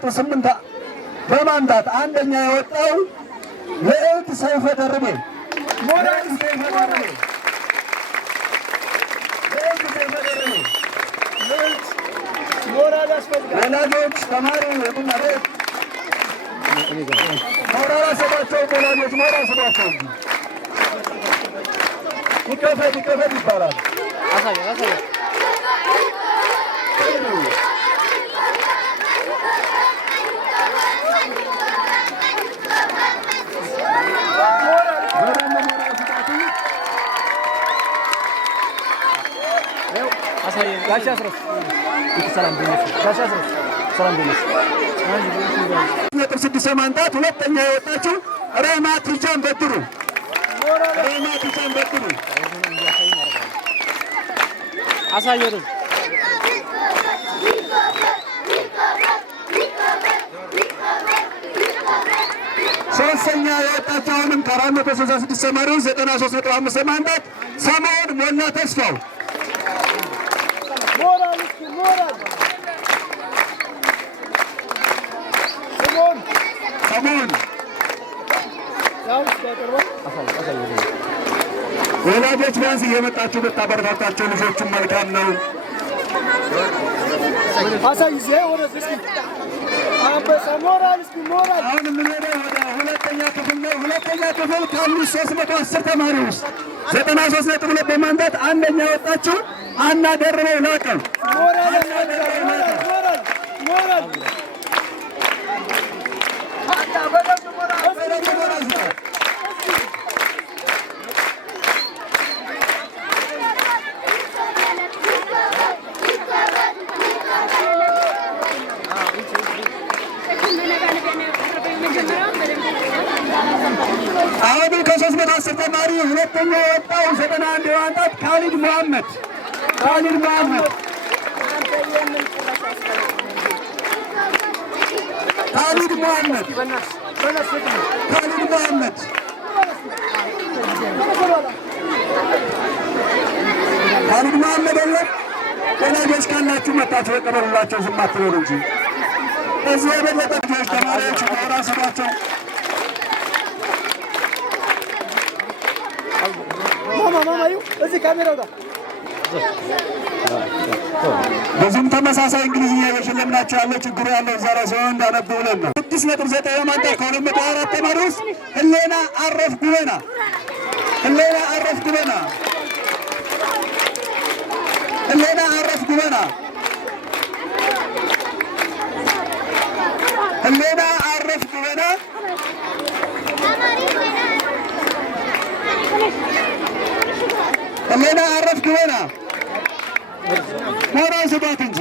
8 በማምጣት አንደኛ የወጣው ልዕልት ሰይፈ ደርቤ ወላጆች ተማሪ የቡና ቤት ሞራል አሰባቸው። ወላጆች ሞራል አሰባቸው ይከፈት ይባላል። ነጥብ 6 ማንጣት ሁለተኛ የወጣችው ሬማት ጃን በድሩ አሳየሩ ሶስተኛ የወጣችው አሁንም ከ466 ተማሪዎች 93.5 ማንጣት ሰሞን ሞላ ተስፋው ወላጆች ቢያንስ እየመጣችሁ ብታበረታታቸው ልጆቹን መልካም ነው። አሁን የምንሄደው ወደ ሁለተኛ ክፍል ነው። ሁለተኛ ክፍል ካሉት 310 ተማሪ ውስጥ 93.2 በማምጣት አንደኛ ወጣችሁ አና ደርበው ላቀው አሁን ከ310 ተማሪ ሁለተኛ የወጣው 91 የማምጣት ካሊድ መሐመድ ወላጆች ካላችሁ መጣችሁ ተቀበሉላቸው። ዝም አትበሉ እንጂ እዚህ የበለጠ ልጆች ተማሪዎች ራሳቸው ማማዩ እዚህ ካሜራው ጋር ብዙም ተመሳሳይ እንግሊዝኛ የሸለምናቸው ያለው ችግሩ ያለው እዛ ላይ ሲሆን እንዳነብ ብለን ነው። 6.9 በማምጣት ከ204 ተማሪ ውስጥ ህሌና አረፍ ጉበና ሞራል ስባት እንጂ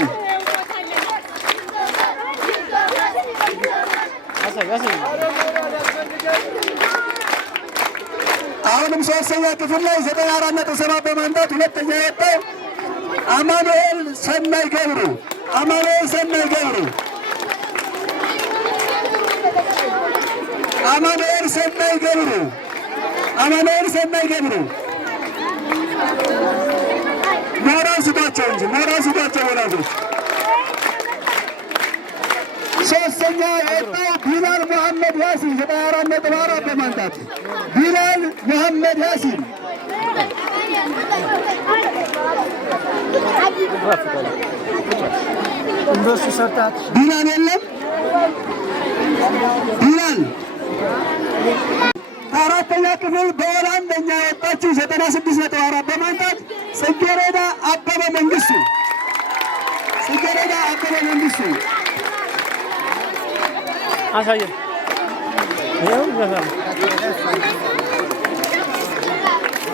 አሁንም ሶስተኛ ክፍል ላይ 94.7 በማምጣት ሁለተኛ የወጣው አማኑኤል ሰናይ ገብሩ ሞራል ስጧቸው ወላጆች። ሶስተኛ የወጣው ቢላል መሐመድ ያሲን 94.4 በማምጣት ቢላል መሐመድ ያሲን ቢላል የለም ቢላል አራተኛ ክፍል በአንደኛ የወጣችው 96.4 በማምጣት ጽጌረዳ አበበ መንግስቱ አሳየን።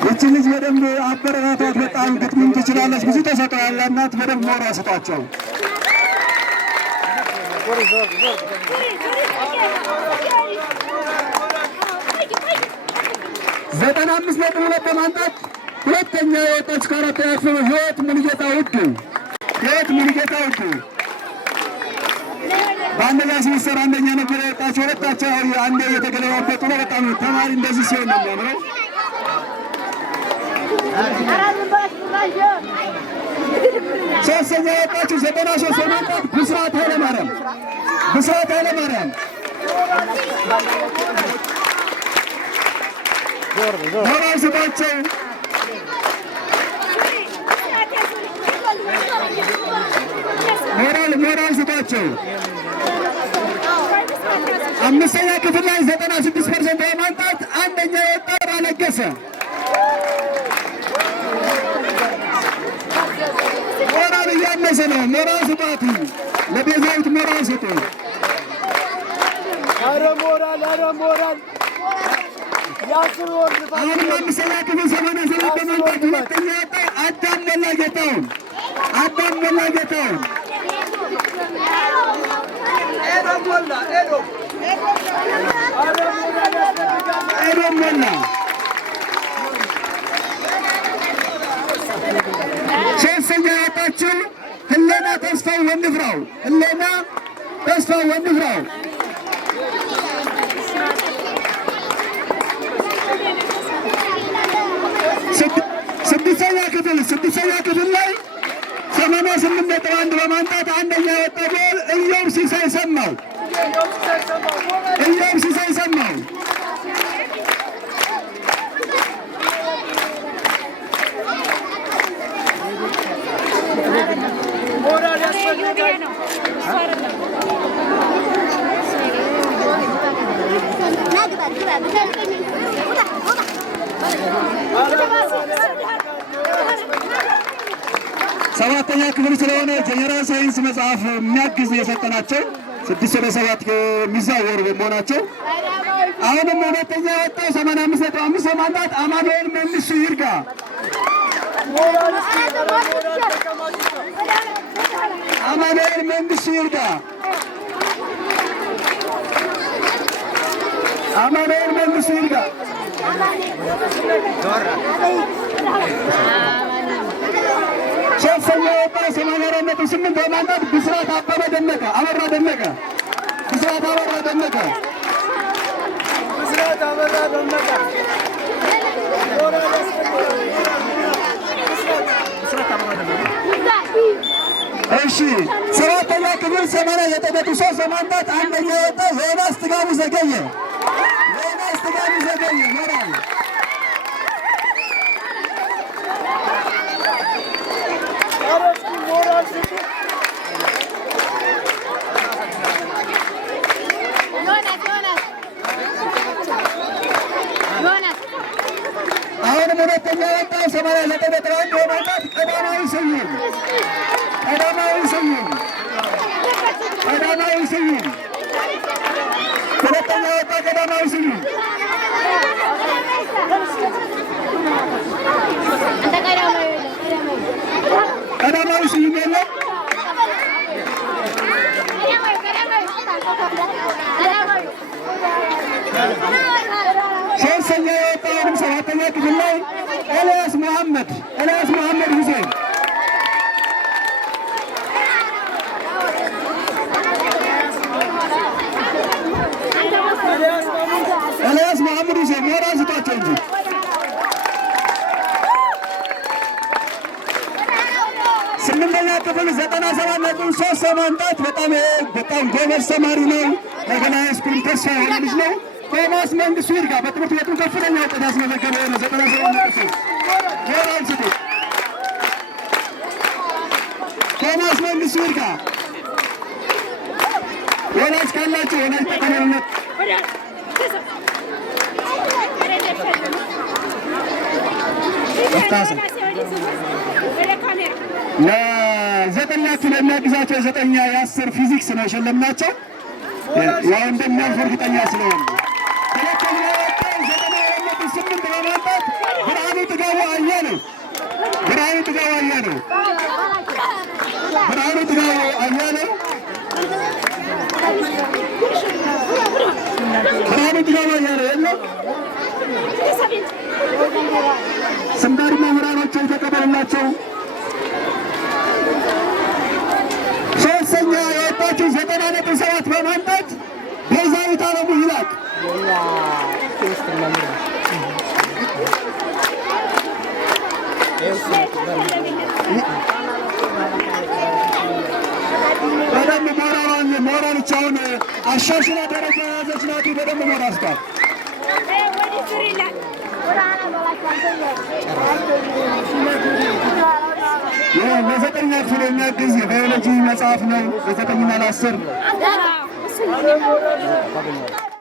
ይቺ ልጅ በደንብ አበረታቷት። በጣም ግጥም ትችላለች። ብዙ ተሰጥኦ ያላት ናት። በደንብ ሞራል ስጧቸው። 95.2 በማምጣት ሁለተኛ የወጣች ከአራተኛ ክፍል ህይወት ሙሉጌታ ውዱ በአንደኛ ሲሰራ አንደኛ ነበር የወጣች። ሁለታቸው አንዴ የተገለባበጡ ነው። በጣም ተማሪ እንደዚህ ሲሆን ነው የሚያምረው። ሶስተኛ የወጣችው 93 በማምጣት ብስራት ኃይለማርያም ሞራል ስጣቸው ሞራል ስጣቸው። አምስተኛ ክፍል ላይ 96% በማምጣት አንደኛ የወጣው ባለገሰ ሞራል እያነሰ ነው። ሞራል ስጣት ለቤዛዊት ሞራል ስጡ። ኧረ ሞራል አሁንም አምስተኛ ክፍል 87 በማምጣት ሁለተኛ የወጣው አዳም ሞላ ጌታውን ኤዶም ሞላ። ሶስተኛ የወጣችው ህሌና ተስፋው ወንድፍራው ስድስተኛ ክፍል ላይ 88.1 በማምጣት አንደኛ የወጣው ኢዮብ ሲሳይ ሰማው ሰባተኛ ክፍል ስለሆነ ጀነራል ሳይንስ መጽሐፍ የሚያግዝ የሰጠናቸው 6 ወደ 7 የሚዛወሩ በመሆናቸው አሁንም ሁለተኛ የወጣው 85.5 በማምጣት አማኑኤል መንግስቱ ይርጋ ሶስተኛ የወጣው 84.8 በማምጣት ብስራት አበራ ደመቀ እሺ ሰባተኛ ክፍል 89.3 በማምጣት አንደኛ የወጣው ዮናስ ጥጋቡ ዘገየ ሞራል አሁንም ሁለተኛ የወጣው 89.1 በማምጣት ቀዳማዊ ስዩም ሁለተኛ የወጣው ቀዳማዊ ስዩም የለም። ሶስተኛ የወጣውንም ሰባተኛ ክፍል ላይ ኤልያስ መሐመድ ሁሴን ሞራል ስጧቸው እንጂ። ስምንተኛ ክፍል 97.3 በማምጣት በጣም ጎበዝ ተማሪ ነው። ለገና ሃይስኩል ተስፋ የሆነ ልጅ ነው። ቶማስ መንግስቱ ይርጋ በትምህርት ቤቱ ከፍተኛ ውጤት ያስመዘገበ ነው። 97.3 ሞራል ስጡ። ቶማስ መንግስቱ ይርጋ ወላጅ ካላችሁ ወላጅ ተቀበሉለት። ለዘጠኛችሁ ለሚያግዛቸው የዘጠኛ የ10 ፊዚክስ ነው የሸለምናቸው። ያው እንደሚያልፍ እርግጠኛ ስለሆነ ሁለተኛ የወጣው 90.8 በማምጣት ብርሃኑ ጥጋቡ አያሌው የለም። ስንዳሪ መምህራኖች የተቀበሉላቸው። ሶስተኛ የወጣችው 90.7 በማምጣት ቤዛዊት አለሙ ይላቅ በደንብ ሞራል ብቻውን አሻሽላ ደረጃ የያዘች ናት። በደንብ ሞራል አስቷል። ለዘጠኛ ክፍል የሚያግዝ የባዮሎጂ መጽሐፍ ነው። ለ9ና ለ10